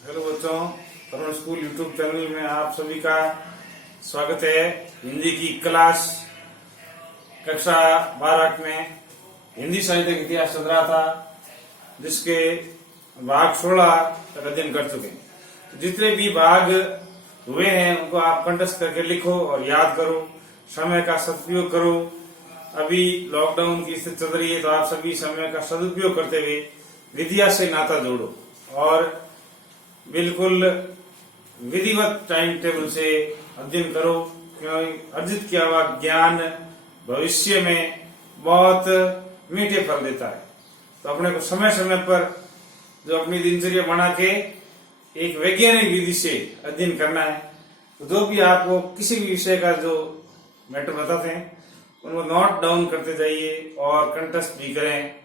Hello बच्चों, तरुण school YouTube channel में आप सभी का स्वागत है। हिंदी की क्लास कक्षा 12 में हिंदी साहित्य का इतिहास चल रहा था, जिसके भाग 16 तक अध्ययन कर चुके हैं। जितने भी भाग हुए हैं उनको आप कंठस्थ करके लिखो और याद करो, समय का सदुपयोग करो। अभी लॉकडाउन की स्थिति चल रही है, तो आप सभी समय का सदुपयोग करते हुए विद्या से नाता जोड़ो और बिल्कुल विधिवत टाइम टेबल से अध्ययन करो, क्योंकि अर्जित किया हुआ ज्ञान भविष्य में बहुत मीठे फल देता है। तो अपने को समय समय पर जो अपनी दिनचर्या बना के एक वैज्ञानिक विधि से अध्ययन करना है। तो जो भी आपको किसी भी विषय का जो मैटर बताते हैं उनको नोट डाउन करते जाइए और कंठस्थ भी करें।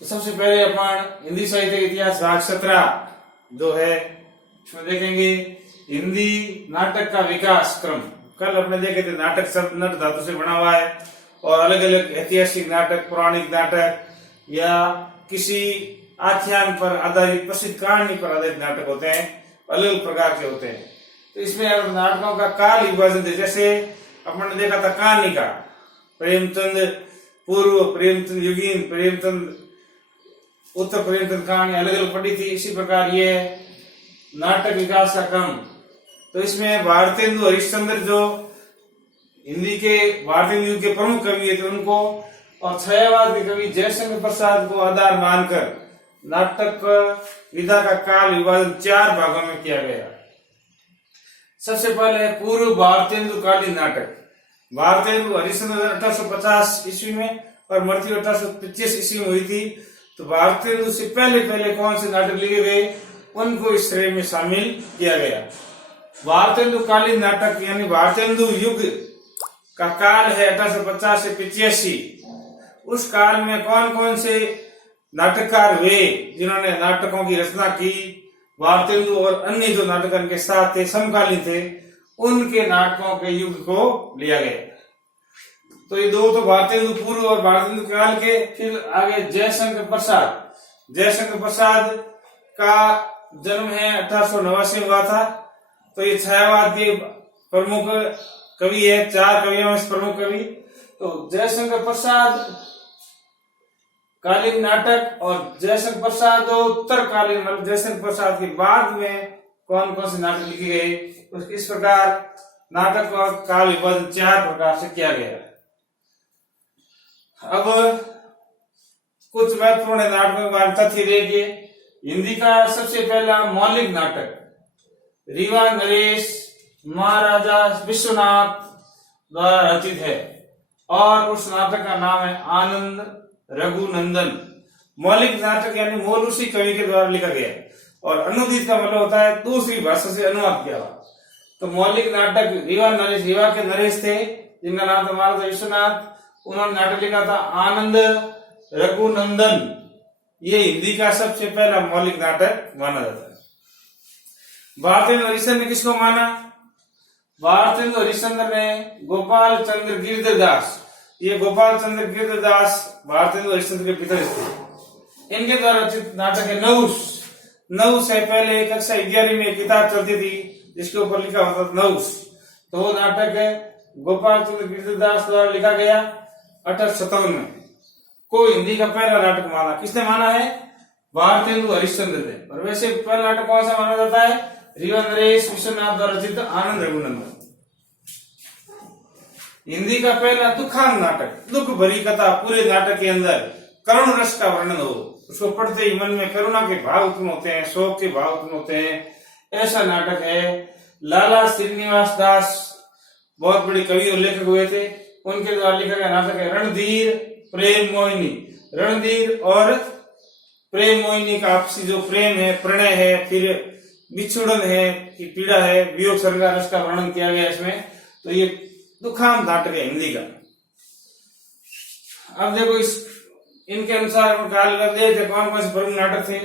तो सबसे पहले अपन हिंदी साहित्य इतिहास भाग 17 जो है इसमें देखेंगे हिंदी नाटक का विकास क्रम। कल अपने देखे थे नाटक शब्द नट धातु से बना हुआ है और अलग अलग ऐतिहासिक नाटक, पौराणिक नाटक या किसी आख्यान पर आधारित, प्रसिद्ध कहानी पर आधारित नाटक होते हैं, अलग अलग प्रकार के होते हैं। तो इसमें नाटकों का काल विभाजन थे। जैसे अपन ने देखा था कहानी का, प्रेमचंद पूर्व, प्रेमचंद युगीन, प्रेमचंद उत्तर, प्रेमचंद कहानी अलग अलग पढ़ी थी। इसी प्रकार ये नाटक विकास का क्रम। तो इसमें भारतेंदु हरिश्चंद्र जो हिंदी के भारतेंदु युग के प्रमुख कवि थे उनको और छायावाद के कवि जयशंकर प्रसाद को आधार मानकर नाटक विधा का काल विभाजन 4 भागों में किया गया। सबसे पहले पूर्व भारतेंदु कालीन नाटक। भारतेंदु हरिश्चंद्र 1850 ईस्वी में और मृत्यु 1825 ईस्वी में हुई थी। तो भारतेंदु से पहले कौन से नाटक लिखे गए उनको इस श्रेणी में शामिल किया गया। भारतेंदु कालीन नाटक यानी भारतेंदु युग का काल है 1850 से 85। उस काल में कौन कौन से नाटककार हुए जिन्होंने नाटकों की रचना की, भारतेंदु और अन्य जो नाटक के साथ थे, समकालीन थे, उनके नाटकों के युग को लिया गया। तो ये दो तो भारतेंदु पूर्व और भारतेंदु काल के। फिर आगे जयशंकर प्रसाद। जयशंकर प्रसाद का जन्म है 1889 हुआ था। तो ये छायावाद के प्रमुख कवि है, 4 कवियों में प्रमुख कवि। तो जयशंकर प्रसाद कालीन नाटक और जयशंकर प्रसाद उत्तरकालीन, मतलब जयशंकर प्रसाद के बाद में कौन कौन से नाटक लिखे गए, इस प्रकार नाटक का काल विभाजन 4 प्रकार से किया गया। अब कुछ महत्वपूर्ण नाटकों के बारे में तथ्य देखिए। हिंदी का सबसे पहला मौलिक नाटक रीवा नरेश महाराजा विश्वनाथ द्वारा रचित है और उस नाटक का नाम है आनंद रघुनंदन। मौलिक नाटक यानी मूल उसी कवि के द्वारा लिखा गया और अनुदित का मतलब होता है दूसरी भाषा से अनुवाद किया हुआ। तो मौलिक नाटक रीवा नरेश, रीवा के नरेश थे जिनका नाम था महाराजा विश्वनाथ। उन्होंने नाटक लिखा था आनंद रघुनंदन। ये हिंदी का सबसे पहला मौलिक नाटक माना जाता है। भारतेंदु हरिश्चंद्र ने किसको माना? भारतेंदु हरिश्चंद्र ने गोपाल चंद्र गिरधरदास, ये गोपाल चंद्र गिरधरदास भारतेंदु हरिश्चंद्र के पिता थे। इनके द्वारा रचित नाटक है नहुष। नहुष से पहले कक्षा 11 में एक किताब चलती थी जिसके ऊपर लिखा होता था नहुष। तो वो नाटक है गोपाल चंद्र गिरधरदास द्वारा लिखा गया 1857 में। को हिंदी का पहला नाटक माना। किसने माना है? भारतेंदु हरिश्चंद्र ने। और वैसे पहला नाटक कौन सा माना जाता है? रीवा नरेश विश्वनाथ द्वारा रचित आनंद रघुनंदन। हिंदी का पहला दुखांत नाटक, दुख भरी कथा, पूरे नाटक के अंदर करुण रस का वर्णन हो, उसको पढ़ते ही मन में करुणा के भाव उत्पन्न होते हैं, शोक के भाव उत्पन्न होते हैं, ऐसा नाटक है। लाला श्रीनिवास दास बहुत बड़े कवि और लेखक हुए थे, उनके द्वारा लिखा गया नाटक है रणधीर प्रेम मोहिनी। रणधीर और प्रेम मोहिनी का आपसी जो प्रेम है, प्रणय है, फिर बिछुड़न है कि पीड़ा है, वियोग संगा रस का वर्णन किया गया इसमें। तो ये दुखांत नाटक है हिंदी का। अब देखो इनके अनुसार काल कर दिए थे कौन कौन से प्रमुख नाटक थे।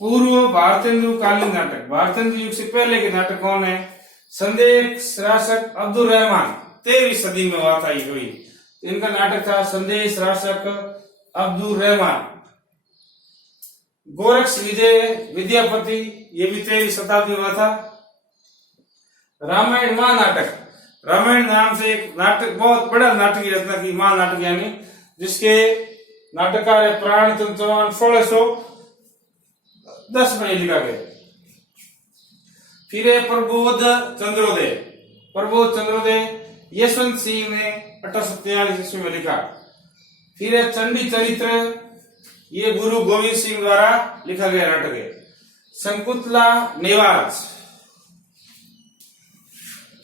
पूर्व भारतेंदु कालीन नाटक, भारतेंदु युग से पहले के नाटक कौन है? संदेश शासक अब्दुल रहमान, 13वीं सदी में हुआ था ये कोई। इनका नाटक था संदेश शासक अब्दुल रहमान। गोरक्ष विजय विद्यापति, ये भी 13वीं शताब्दी में हुआ था। रामायण महानाटक, रामायण नाम से एक नाटक, बहुत बड़ा नाटक की रचना की, महानाटक यानी, जिसके नाटककार है प्राणचंद्र चौहान, 1610 में लिखा गया। फिर है प्रबोध चंद्रोदय, प्रबोध चंद्रोदय यशवंत सिंह ने 1843 ईस्वी में लिखा। फिर है चंडी चरित्र, ये गुरु गोविंद सिंह द्वारा लिखा गया नाटक है। शंकुतला नेवाज।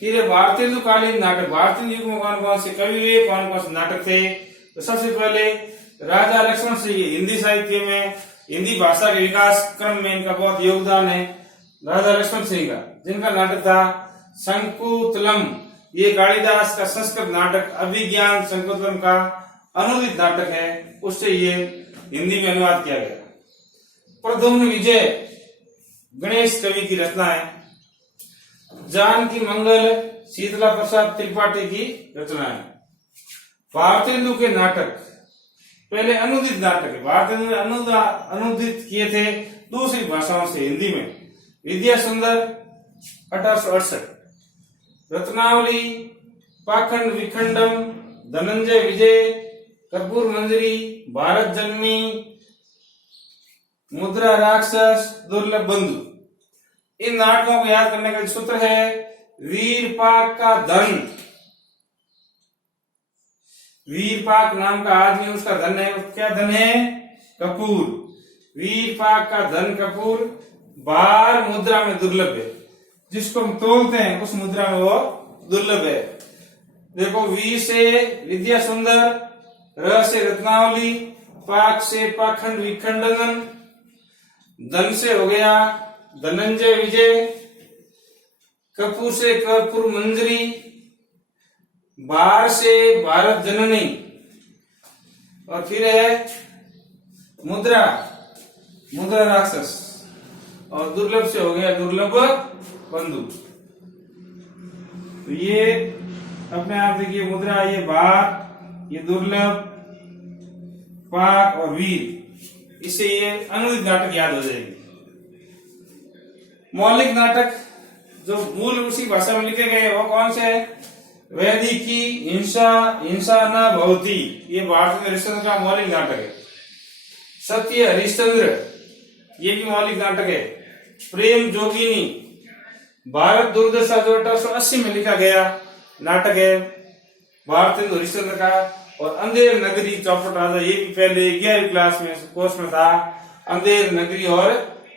फिर है भारतेंदुकालीन नाटक, भारतीय युग में कौन कौन से कवि हुए, कौन कौन से नाटक थे। तो सबसे पहले राजा लक्ष्मण सिंह, हिंदी साहित्य में, हिंदी भाषा के विकास क्रम में इनका बहुत योगदान है, राजा लक्ष्मण सिंह का, जिनका नाटक था शंकुतलम। ये कालिदास का संस्कृत नाटक अभिज्ञान शंकुतलम का अनुदित नाटक है, उससे ये हिंदी में अनुवाद किया गया। प्रद्युम्न विजय गणेश कवि की रचना है। जानकी मंगल शीतला प्रसाद त्रिपाठी की रचना है। भारतेंदु के नाटक पहले अनुदित नाटक है, भारतेंदु ने अनुदित किए थे दूसरी भाषाओं से हिंदी में। विद्या सुंदर 1868, रत्नावली, पाखंड विखंडम, धनंजय विजय, कर्पूर मंजरी, भारत जन्मी, मुद्रा राक्षस, दुर्लभ बंधु। इन नाटकों को याद करने का सूत्र है वीरपाक का धन। वीरपाक नाम का आदमी, उसका धन है, क्या धन है? कपूर। वीरपाक का धन कपूर बार मुद्रा में दुर्लभ है, जिसको हम तोलते हैं उस मुद्रा में वो दुर्लभ है। देखो, वी से विद्या सुंदर, र से रत्नावली, पाक से पाखंड विखंडन, धन से हो गया धनंजय विजय, कपूर से कर्पूर मंजरी, बार से भारत जननी, और फिर है मुद्रा, मुद्रा राक्षस, और दुर्लभ से हो गया दुर्लभ बंधु। तो ये अपने आप देखिए, मुद्रा, ये बार, ये दुर्लभ, पाक और वीर, इससे ये अनुदित नाटक याद हो जाएगी। मौलिक नाटक जो मूल उसी भाषा में लिखे गए वो कौन से है? वैदिकी, हिंसा, हिंसा न भवती, ये भारतीय हरिश्चंद्र का मौलिक नाटक है। सत्य हरिश्चंद्र, ये भी मौलिक नाटक है। प्रेम जोगिनी, भारत दुर्दशा, जो 1880 में लिखा गया नाटक है भारतीय हरिश्चंद्र का। और अंधेर नगरी चौपट राजा, ये भी पहले 11वीं क्लास में कोर्स में था। अंधेर नगरी और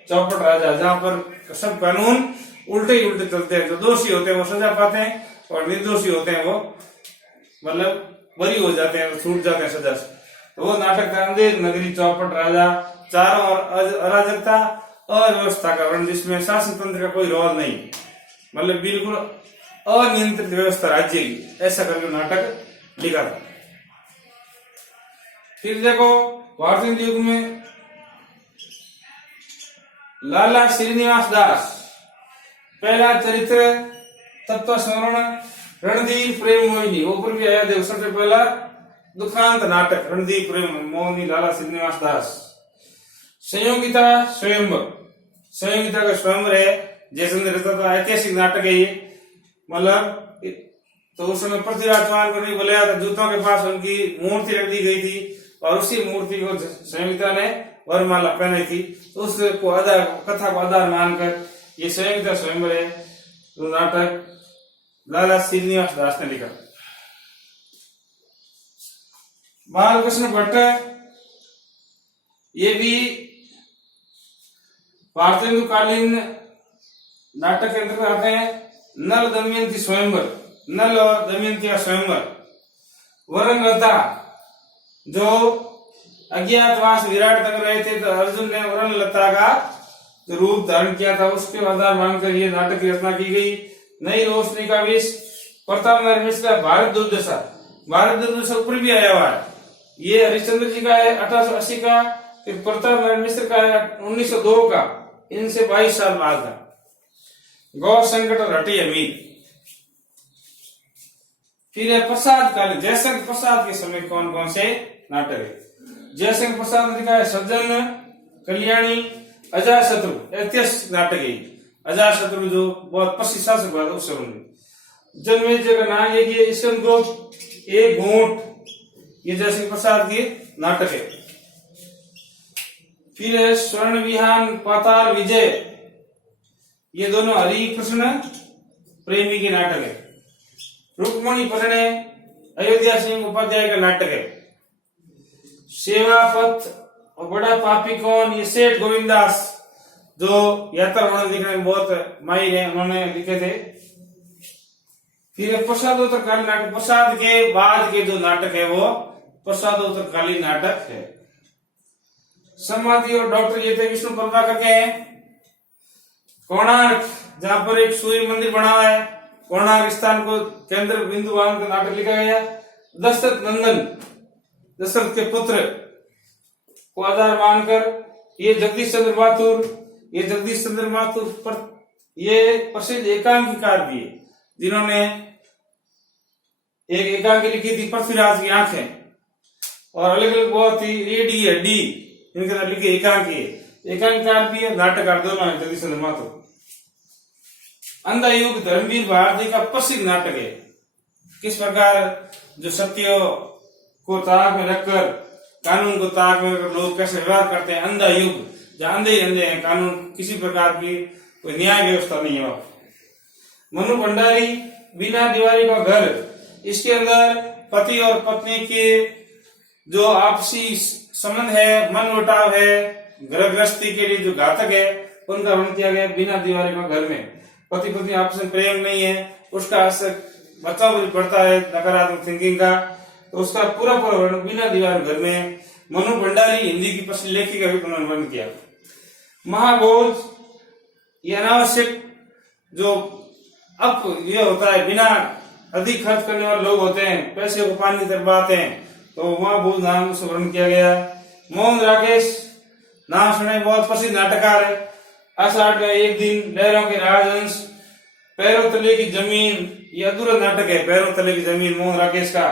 चौपट राजा, जहां पर सब कानून उल्टे ही उल्टे चलते हैं। जो दोषी होते हैं वो सजा पाते हैं, और निर्दोषी होते हैं वो मतलब बरी हो जाते हैं, छूट जाते हैं सजा से। तो वो नाटक था अंधेर नगरी चौपट राजा। चारों ओर अराजकता, अव्यवस्था का वर्णन, जिसमें शासन तंत्र का कोई रोल नहीं, मतलब बिल्कुल अनियंत्रित व्यवस्था राज्य की, ऐसा करके नाटक लिखा था। फिर देखो, भारतीय युग में लाला श्रीनिवास दास, पहला चरित्र तत्व स्मरण, रणधीर प्रेम मोहिनी, ऊपर भी आया देखो, सबसे पहला दुखांत नाटक रणधीर प्रेम मोहिनी, लाला श्रीनिवास दास। संयोगिता स्वयंवर, संयोगिता का स्वयंवर है, जैसे रचा था, ऐतिहासिक नाटक है ये। मतलब तो उस समय पृथ्वीराज चौहान को नहीं बुलाया था, जूतों के पास उनकी मूर्ति रख दी गई थी, और उसी मूर्ति को संयोगिता ने वरमाला पहनाई थी। तो उसको आधार, कथा को आधार मानकर ये संयोगिता स्वयंवर है, तो नाटक लाला श्रीनिवास दास ने लिखा। बालकृष्ण भट्ट, ये भी भारतेंदुकालीन नाटक के अंतर्गत आते हैं। नल दमयंती स्वयंवर, नल और दमयंती का स्वयंवर। वरणलता, जो अज्ञातवास विराट तक रहे थे, तो अर्जुन ने वरणलता का रूप धारण किया था, उसके आधार मानकर ये नाटक की रचना की गई। नई रोशनी का विष, प्रताप नारायण मिश्र का भारत दुर्दशा, भारत दुर्दशा ऊपर भी आया हुआ है, ये हरिश्चंद्र जी का है 1880 का, फिर प्रताप नारायण मिश्र का है 1902 का, इनसे 22 साल बाद था। गौ संकट और हटी अमीर। फिर है प्रसाद कालीन, जयशंकर प्रसाद के समय कौन कौन से नाटक है? जयशंकर प्रसाद ने लिखा है सज्जन, कल्याणी अजातशत्रु ऐतिहासिक नाटक है। अजातशत्रु जो बहुत प्रसिद्ध शासक हुआ था उस समय में। जन्मेजय का नाम है कि ईश्वर ग्रोथ एक घूंट, ये जयसिंह प्रसाद के नाटक है। फिर है स्वर्ण विहान पाताल विजय, ये दोनों हरि कृष्ण प्रेमी के नाटक है। रुक्मणी परिणय अयोध्या सिंह उपाध्याय का नाटक है। सेवा पथ और बड़ा पापी कौन, ये सेठ गोविंदास जो यात्रा वर्णन लिखने में बहुत माहिर है, उन्होंने लिखे थे। फिर प्रसादोत्तरकालीन नाटक, प्रसाद के बाद के जो नाटक है वो प्रसादोत्तरकालीन नाटक है। समाधि और डॉक्टर ये थे विष्णु प्रभाकर के हैं। कोणार्क जहां पर एक सूर्य मंदिर बना हुआ है, कोणार्क स्थान को केंद्र बिंदु मान का नाटक लिखा गया। दशरथ नंदन, दशरथ के पुत्र को आधार मानकर ये जगदीश चंद्र माथुर, ये जगदीश चंद्र माथुर पर ये प्रसिद्ध एकांकीकार भी है जिन्होंने एक एकांकी लिखी थी पृथ्वीराज की आंखें, और अलग अलग बहुत ही रेडी हड्डी इनके अंदर लिखी एकांकी है। एकांकीकार भी है, नाटककार दोनों है जगदीश चंद्र माथुर। अंधायुग धर्मवीर भारती का प्रसिद्ध नाटक है। किस प्रकार जो सत्य को ताक में रखकर, कानून को ताक में रखकर लोग कैसे व्यवहार करते हैं। अंधायुग जहां अंधे ही अंधे हैं, कानून किसी प्रकार की कोई न्याय व्यवस्था नहीं है। मनु भंडारी बिना दीवारी का घर, इसके अंदर पति और पत्नी के जो आपसी संबंध है, मन मुटाव है, घर गृहस्थी के लिए जो घातक है, उनका वर्णन किया गया बिना दीवारी का घर में। पति पत्नी आपस में प्रेम नहीं है, उसका असर बचाव भी पड़ता है नकारात्मक थिंकिंग का, तो उसका पूरा वर्णन बिना दीवार घर में मनु भंडारी हिंदी की प्रसिद्ध लेखिका भी उन्होंने वर्णन किया। महाभोज ये अनावश्यक जो अब ये होता है, बिना अधिक खर्च करने वाले लोग होते हैं, पैसे को पानी की तरफ बहाते हैं, तो महाभोज नाम से वर्णन किया गया। मोहन राकेश नाम सुने, बहुत प्रसिद्ध नाटककार है। आषाढ़ में एक दिन, लहरों के राजहंस, पैरों तले की जमीन, ये अधूरा नाटक है पैरों तले की जमीन मोहन राकेश का।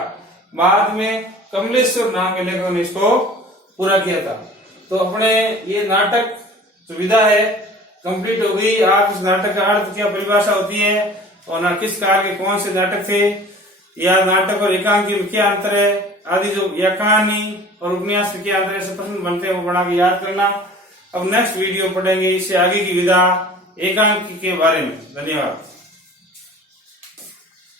बाद में कमलेश्वर नाम के लेखक ने इसको पूरा किया था। तो अपने ये नाटक सुविधा है कंप्लीट हो गई। आप इस नाटक का अर्थ क्या परिभाषा होती है और ना किस काल के कौन से नाटक थे, या नाटक और एकांकी में क्या अंतर है आदि, जो कहानी और उपन्यास में क्या अंतर है, प्रश्न बनते हैं वो बना के याद करना। अब नेक्स्ट वीडियो पढ़ेंगे इससे आगे की विधा एकांकी के बारे में। धन्यवाद।